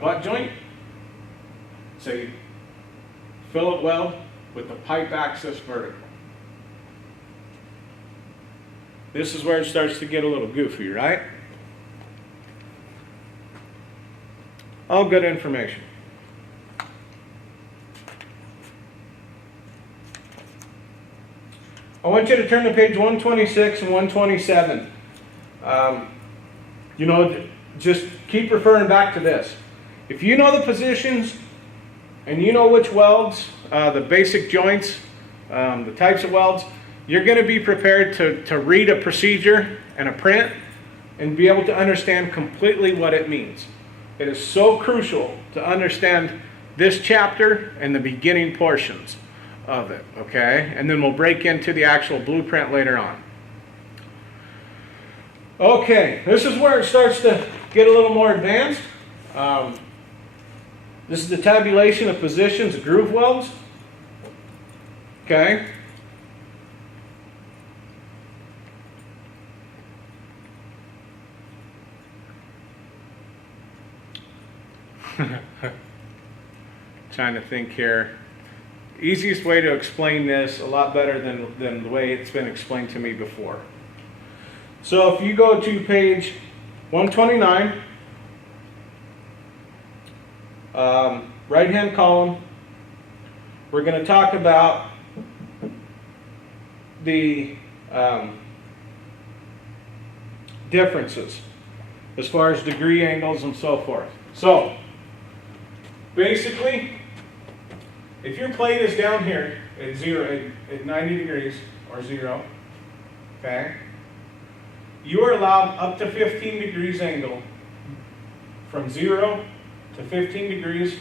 butt joint. So you fillet weld with the pipe axis vertical. This is where it starts to get a little goofy, right? All good information. I want you to turn to page 126 and 127. Just keep referring back to this. If you know the positions and you know which welds, the basic joints, the types of welds, you're going to be prepared to read a procedure and a print and be able to understand completely what it means. It is so crucial to understand this chapter and the beginning portions of it, okay? And then we'll break into the actual blueprint later on. Okay, this is where it starts to get a little more advanced. This is the tabulation of positions of groove welds. Okay. Trying to think here. Easiest way to explain this, a lot better than the way it's been explained to me before. So if you go to page 129, right hand column, we're going to talk about the differences as far as degree angles and so forth. So basically, if your plate is down here at 90 degrees or 0, okay, you are allowed up to 15 degrees angle from 0 to 15 degrees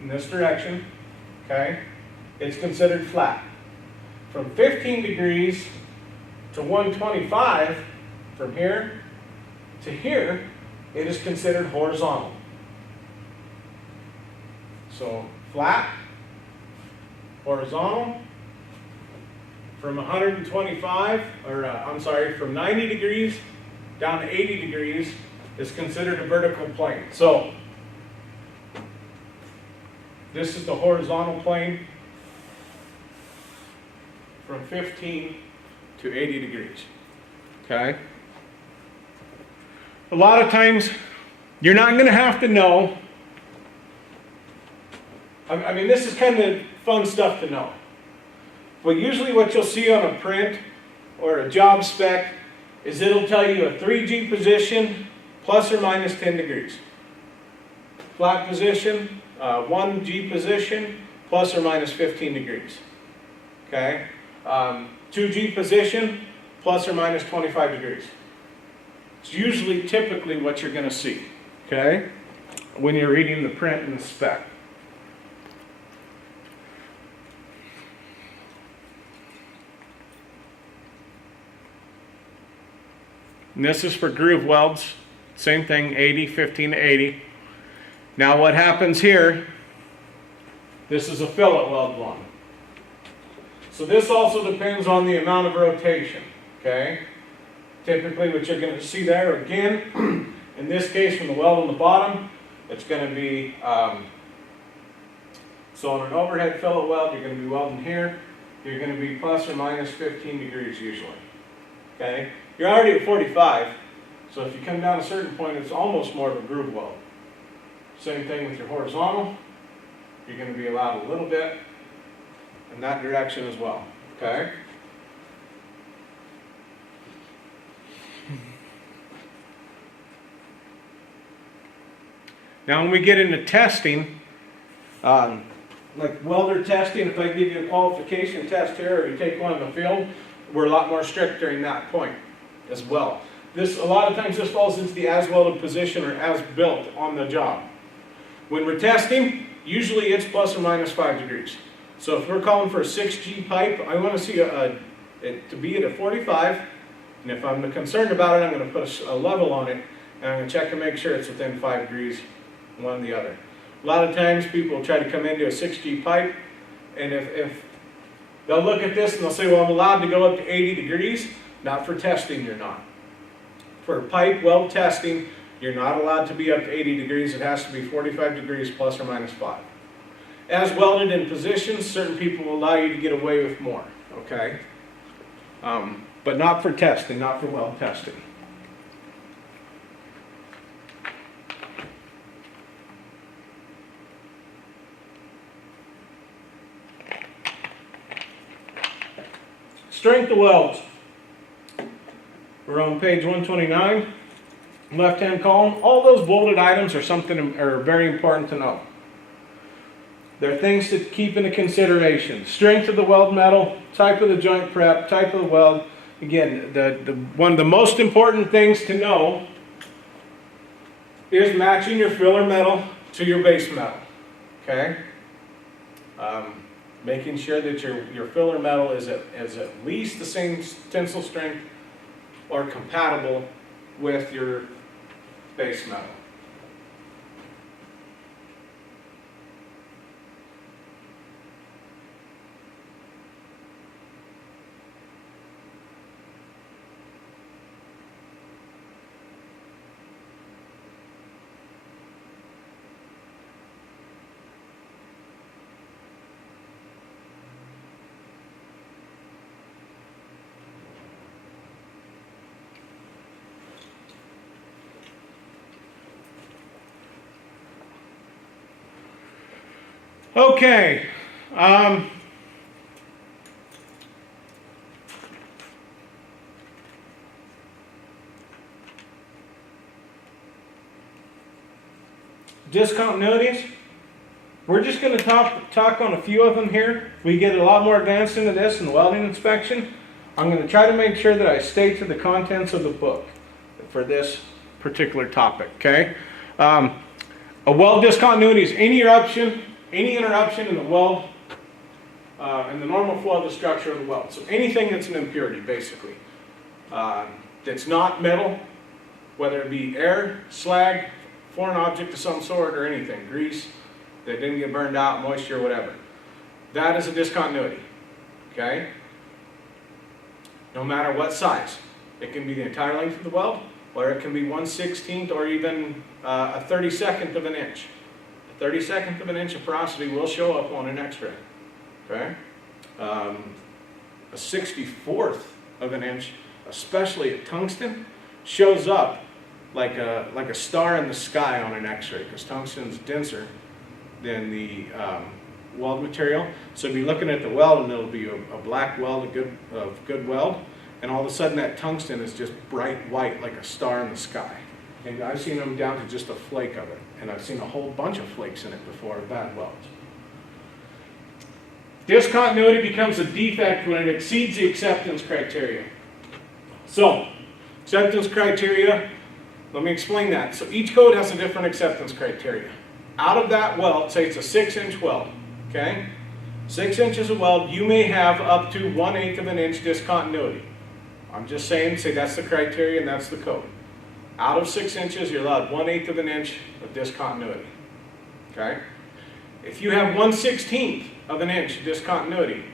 in this direction, okay? It's considered flat. From 15 degrees to 125, from here to here, it is considered horizontal. So flat, horizontal, from 125, from 90 degrees down to 80 degrees is considered a vertical plane. So this is the horizontal plane from 15 to 80 degrees, okay? A lot of times, you're not going to have to know. I mean, this is kind of fun stuff to know. But usually what you'll see on a print or a job spec is it'll tell you a 3G position plus or minus 10 degrees. Flat position, 1G position plus or minus 15 degrees. Okay? 2G position plus or minus 25 degrees. It's usually typically what you're going to see. Okay? When you're reading the print and the spec. And this is for groove welds. Same thing, 80, 15 to 80. Now what happens here, this is a fillet weld one. So this also depends on the amount of rotation, okay? Typically what you're going to see there, again, in this case from the weld on the bottom, it's going to be, so on an overhead fillet weld, you're going to be welding here. You're going to be plus or minus 15 degrees usually, okay? You're already at 45, so if you come down a certain point, it's almost more of a groove weld. Same thing with your horizontal. You're going to be allowed a little bit in that direction as well, okay? Now when we get into testing, like welder testing, if I give you a qualification test here, or you take one in the field, we're a lot more strict during that point as well. A lot of times this falls into the as welded position or as built on the job. When we're testing, usually it's plus or minus 5 degrees. So if we're calling for a 6G pipe, I want to see it to be at a 45, and if I'm concerned about it, I'm going to put a level on it, and I'm going to check and make sure it's within 5 degrees one or the other. A lot of times people will try to come into a 6G pipe, and if they'll look at this and they'll say, well, I'm allowed to go up to 80 degrees. Not for testing, you're not. For pipe weld testing, You're not allowed to be up to 80 degrees. It has to be 45 degrees plus or minus 5. As welded in positions, certain people will allow you to get away with more, okay? But not for testing, not for weld testing. Strength of welds. We're on page 129, left-hand column. All those bolded items are very important to know. There are things to keep into consideration. Strength of the weld metal, type of the joint prep, type of the weld. Again, one of the most important things to know is matching your filler metal to your base metal. Okay? Making sure that your filler metal is at least the same tensile strength or compatible with your base metal. Okay. Discontinuities. We're just going to talk on a few of them here. We get a lot more advanced into this in the welding inspection. I'm going to try to make sure that I stay to the contents of the book for this particular topic. Okay. A weld discontinuity is any interruption in the weld, in the normal flow of the structure of the weld. So anything that's an impurity, basically, that's not metal, whether it be air, slag, foreign object of some sort, or anything, grease that didn't get burned out, moisture, whatever. That is a discontinuity. Okay? No matter what size. It can be the entire length of the weld, or it can be 1/16 or even a 32nd of an inch. 32nd of an inch of porosity will show up on an x-ray, okay? A 64th of an inch, especially at tungsten, shows up like a star in the sky on an x-ray, because tungsten's denser than the weld material. So if you're looking at the weld, and it'll be a black weld, a good weld, and all of a sudden that tungsten is just bright white like a star in the sky. And I've seen them down to just a flake of it. And I've seen a whole bunch of flakes in it before, bad welds. Discontinuity becomes a defect when it exceeds the acceptance criteria. So, acceptance criteria, let me explain that. So each code has a different acceptance criteria. Out of that weld, say it's a 6-inch weld, okay? 6 inches of weld, you may have up to 1/8 of an inch discontinuity. I'm just saying, say that's the criteria and that's the code. Out of 6 inches, you're allowed 1/8 of an inch of discontinuity. Okay? If you have 1/16 of an inch discontinuity,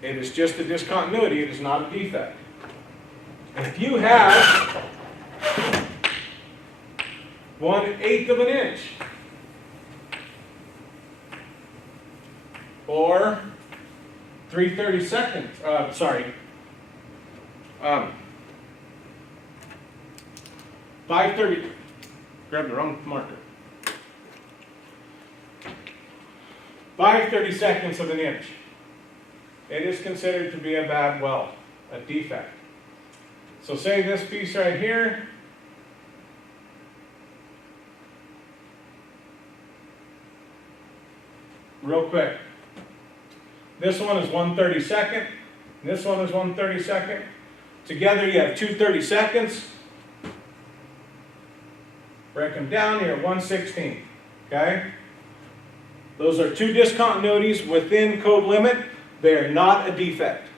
it is just a discontinuity, it is not a defect. And if you have 1/8 of an inch, or 3/32, sorry, 5/30, grab the wrong marker. 5/32 of an inch. It is considered to be a bad weld, a defect. So say this piece right here, real quick. This one is 1/32, this one is 1/32. Together you have 2/32. Break them down, you're at 1/16, okay? Those are two discontinuities within code limit. They are not a defect.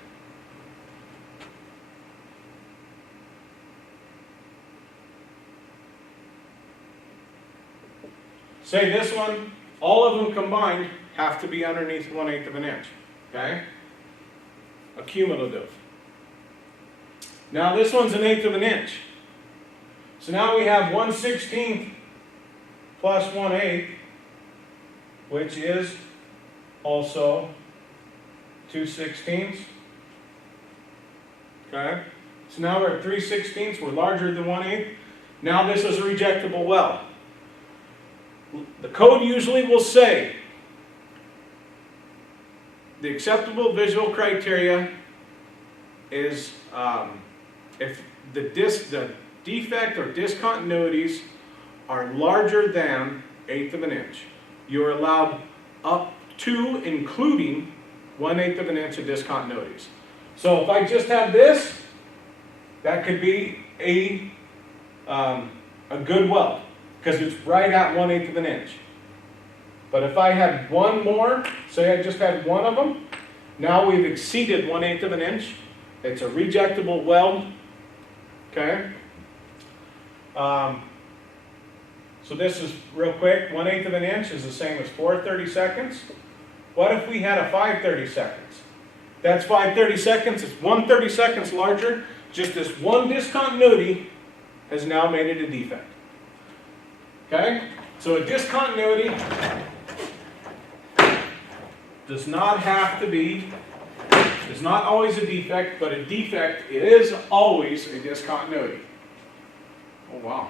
Say this one, all of them combined have to be underneath 1/8 of an inch, okay? A cumulative. Now this one's 1/8 of an inch. So now we have 1/16 plus 1/8, which is also 2/16. Okay? So now we're at 3/16. We're larger than 1/8. Now this is a rejectable weld. The code usually will say the acceptable visual criteria is if the defect or discontinuities are larger than 1/8 of an inch. You're allowed up to, including 1/8 of an inch of discontinuities. So if I just have this, that could be a good weld, because it's right at 1/8 of an inch. But if I had one more, say I just had one of them, now we've exceeded 1/8 of an inch. It's a rejectable weld. Okay? So this is real quick. 1/8 of an inch is the same as 4/32. What if we had a 5/32? That's 5/32. It's 1/32 larger. Just this one discontinuity has now made it a defect. Okay? So a discontinuity does not have to be, is not always a defect, but a defect is always a discontinuity. Oh, wow.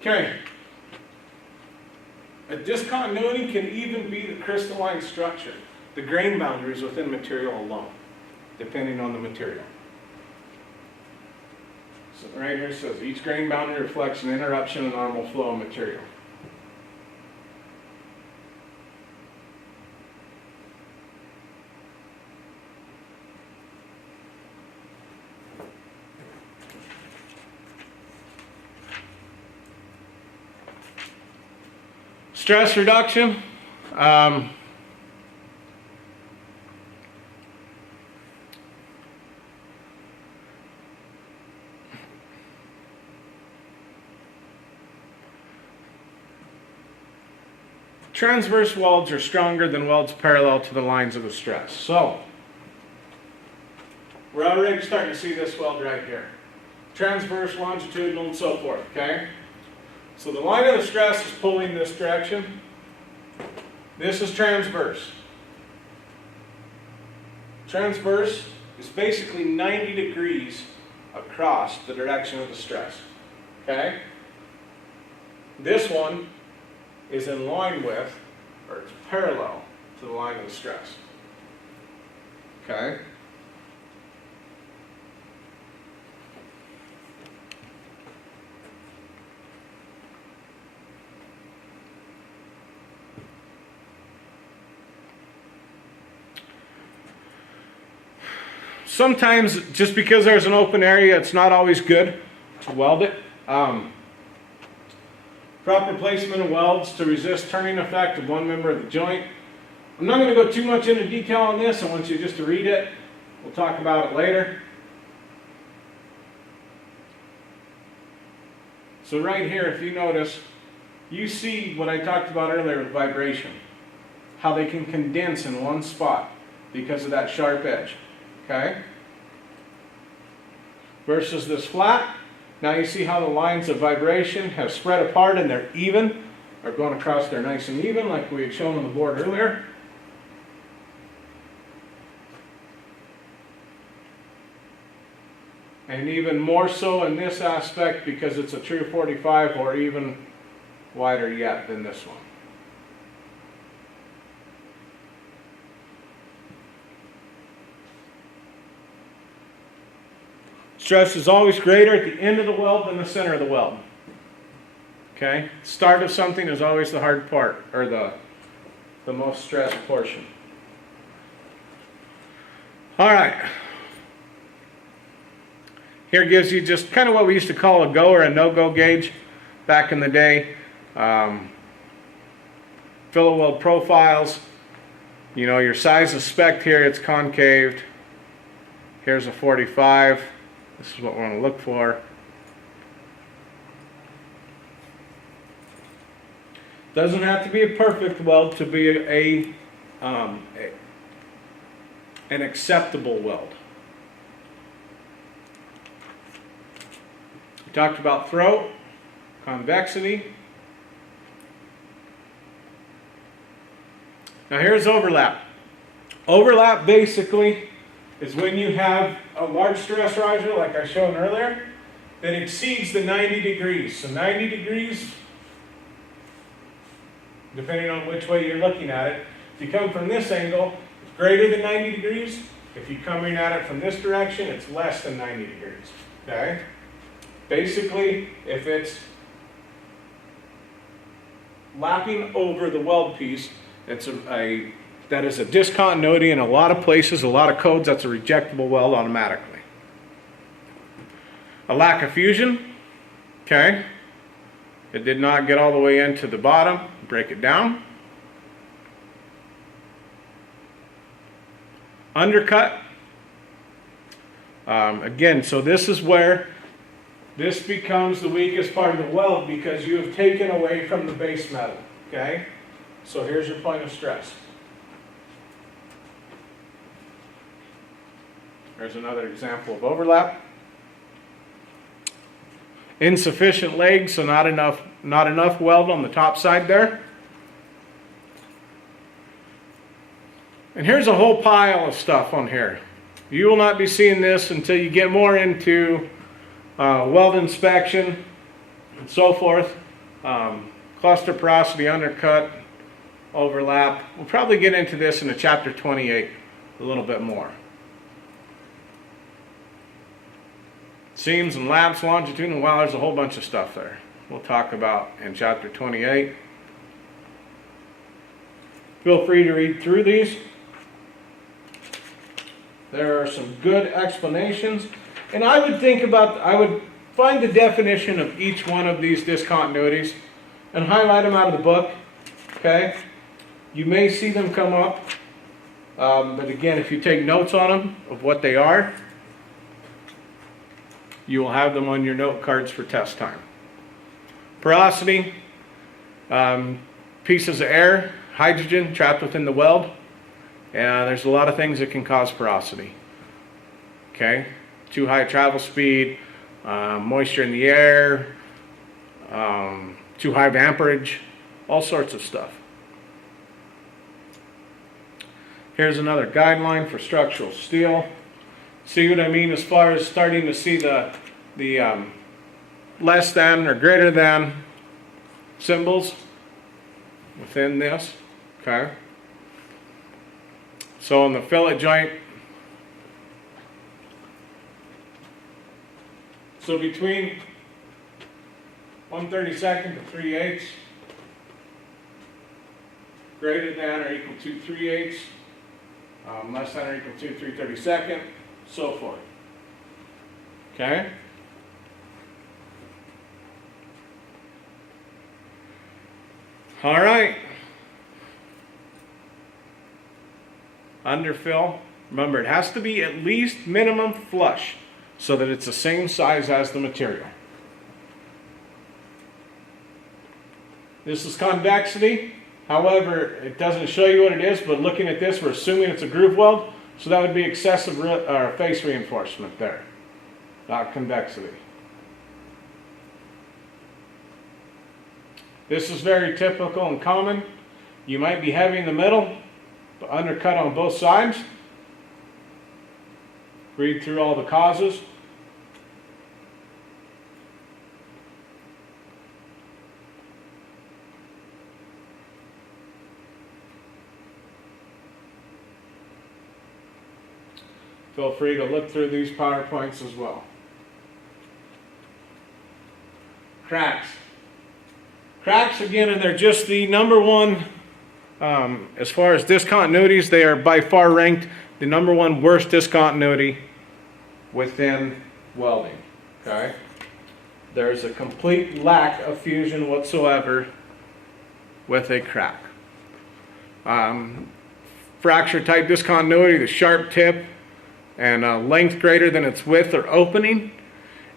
Okay. A discontinuity can even be the crystalline structure, the grain boundaries within material alone, depending on the material. So right here it says, each grain boundary reflects an interruption in normal flow of material. Stress reduction. Transverse welds are stronger than welds parallel to the lines of the stress. So, we're already starting to see this weld right here. Transverse, longitudinal, and so forth, okay? So the line of the stress is pulling this direction. This is transverse. Transverse is basically 90 degrees across the direction of the stress, okay? This one is in line with, or it's parallel to the line of the stress. Okay? Sometimes, just because there's an open area, it's not always good to weld it. Proper placement of welds to resist turning effect of one member of the joint. I'm not going to go too much into detail on this. I want you just to read it. We'll talk about it later. So right here, if you notice, you see what I talked about earlier with vibration. How they can condense in one spot because of that sharp edge. Okay? Versus this flat. Now you see how the lines of vibration have spread apart and they're even, are going across there nice and even like we had shown on the board earlier. And even more so in this aspect because it's a true 45, or even wider yet than this one. Stress is always greater at the end of the weld than the center of the weld. Okay? Start of something is always the hard part, or the most stressed portion. Alright. Here gives you just kind of what we used to call a go or a no-go gauge back in the day. Filler weld profiles. You know, your size of spec here, it's concaved. Here's a 45. This is what we want to look for. Doesn't have to be a perfect weld to be an acceptable weld. We talked about throat, convexity. Now here's overlap. Overlap basically is when you have a large stress riser, like I showed earlier, that exceeds the 90 degrees. So 90 degrees, depending on which way you're looking at it. If you come from this angle, it's greater than 90 degrees. If you're coming at it from this direction, it's less than 90 degrees. Okay? Basically, if it's lapping over the weld piece, that is a discontinuity in a lot of places, a lot of codes. That's a rejectable weld automatically. A lack of fusion, okay? It did not get all the way into the bottom. Break it down. Undercut. Again, so this is where this becomes the weakest part of the weld because you have taken away from the base metal, okay? So here's your point of stress. There's another example of overlap. Insufficient legs, so not enough weld on the top side there. And here's a whole pile of stuff on here. You will not be seeing this until you get more into weld inspection and so forth. Cluster porosity, undercut, overlap. We'll probably get into this in a chapter 28 a little bit more. Seams and laps, longitudinal, well, there's a whole bunch of stuff there. We'll talk about in chapter 28. Feel free to read through these. There are some good explanations. And I would find the definition of each one of these discontinuities and highlight them out of the book. Okay? You may see them come up. But again, if you take notes on them of what they are, you will have them on your note cards for test time. Porosity, pieces of air, hydrogen trapped within the weld. And there's a lot of things that can cause porosity. Okay, too high travel speed, moisture in the air, too high amperage, all sorts of stuff. Here's another guideline for structural steel. See what I mean as far as starting to see the less than or greater than symbols within this, okay? So in the fillet joint, so between 1/32 to 3/8, greater than or equal to 3/8, less than or equal to 3/32, so forth. Okay? All right. Underfill. Remember, it has to be at least minimum flush so that it's the same size as the material. This is convexity. However, it doesn't show you what it is, but looking at this, we're assuming it's a groove weld. So that would be excessive face reinforcement there, not convexity. This is very typical and common. You might be heavy in the middle, but undercut on both sides. Read through all the causes. Feel free to look through these PowerPoints as well. Cracks. Cracks, again, and they're just the number one, as far as discontinuities, they are by far ranked the number one worst discontinuity within welding. Okay? There's a complete lack of fusion whatsoever with a crack. Fracture type discontinuity, the sharp tip and length greater than its width or opening.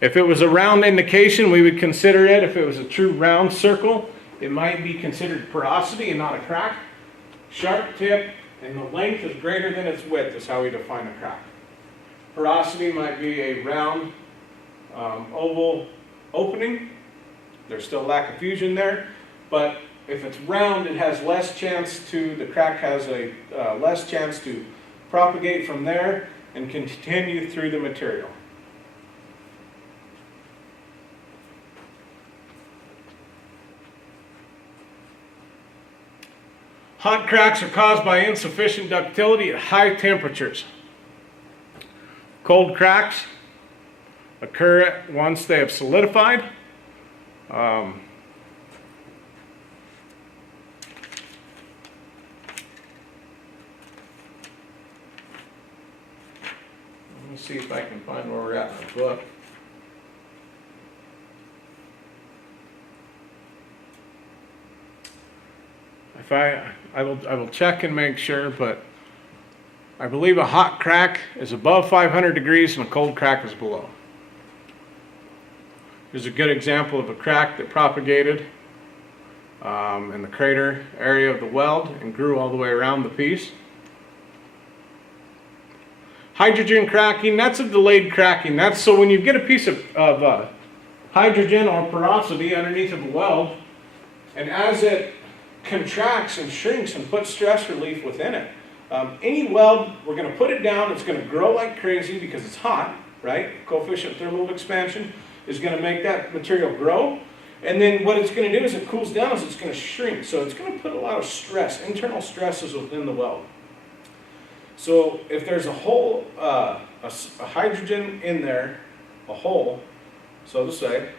If it was a round indication, we would consider it. If it was a true round circle, it might be considered porosity and not a crack. Sharp tip and the length is greater than its width is how we define a crack. Porosity might be a round, oval opening. There's still lack of fusion there, but if it's round, it has less chance to, the crack has a less chance to propagate from there and continue through the material. Hot cracks are caused by insufficient ductility at high temperatures. Cold cracks occur once they have solidified. Let me see if I can find where we're at in the book. If I will check and make sure, but I believe a hot crack is above 500 degrees and a cold crack is below. Here's a good example of a crack that propagated in the crater area of the weld and grew all the way around the piece. Hydrogen cracking, that's a delayed cracking. That's so when you get a piece of hydrogen or porosity underneath of a weld, and as it contracts and shrinks and puts stress relief within it, any weld, we're going to put it down, it's going to grow like crazy because it's hot, right? Coefficient thermal expansion is going to make that material grow. And then what it's going to do is it cools down, is it's going to shrink. So it's going to put a lot of stress, internal stresses within the weld. So if there's a hole, a hydrogen in there, a hole, so to say,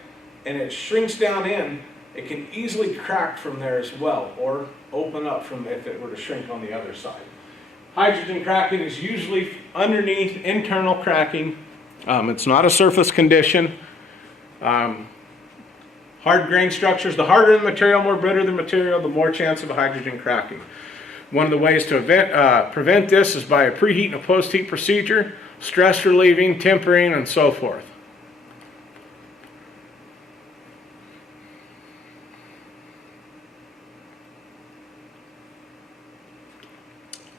and it shrinks down in, it can easily crack from there as well, or open up from if it were to shrink on the other side. Hydrogen cracking is usually underneath internal cracking. It's not a surface condition. Hard grain structures, the harder the material, more brittle the material, the more chance of a hydrogen cracking. One of the ways to prevent this is by a preheat and a post-heat procedure, stress relieving, tempering, and so forth.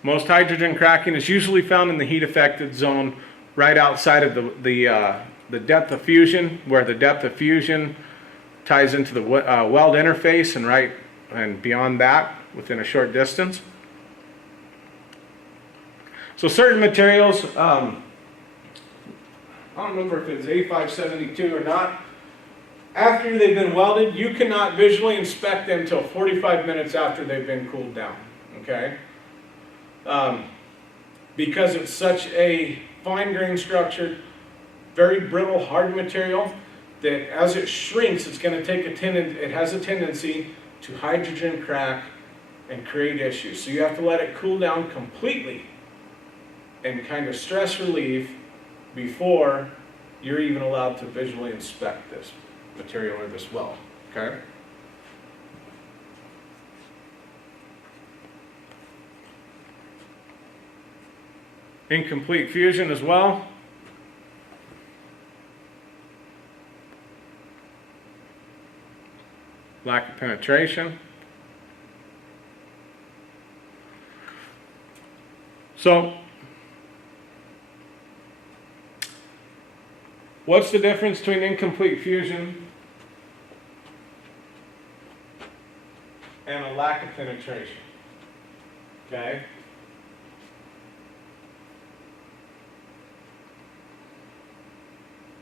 Most hydrogen cracking is usually found in the heat affected zone right outside of the depth of fusion, where the depth of fusion ties into the weld interface, and beyond that within a short distance. So certain materials, I don't remember if it's A572 or not, after they've been welded, you cannot visually inspect them until 45 minutes after they've been cooled down, okay? Because it's such a fine grain structure, very brittle, hard material, that as it shrinks, it's going to take it has a tendency to hydrogen crack and create issues. So you have to let it cool down completely and kind of stress relieve before you're even allowed to visually inspect this material or this weld, okay? Incomplete fusion as well. Lack of penetration. So, what's the difference between incomplete fusion and a lack of penetration? Okay?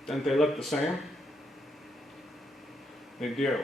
Don't they look the same? They do.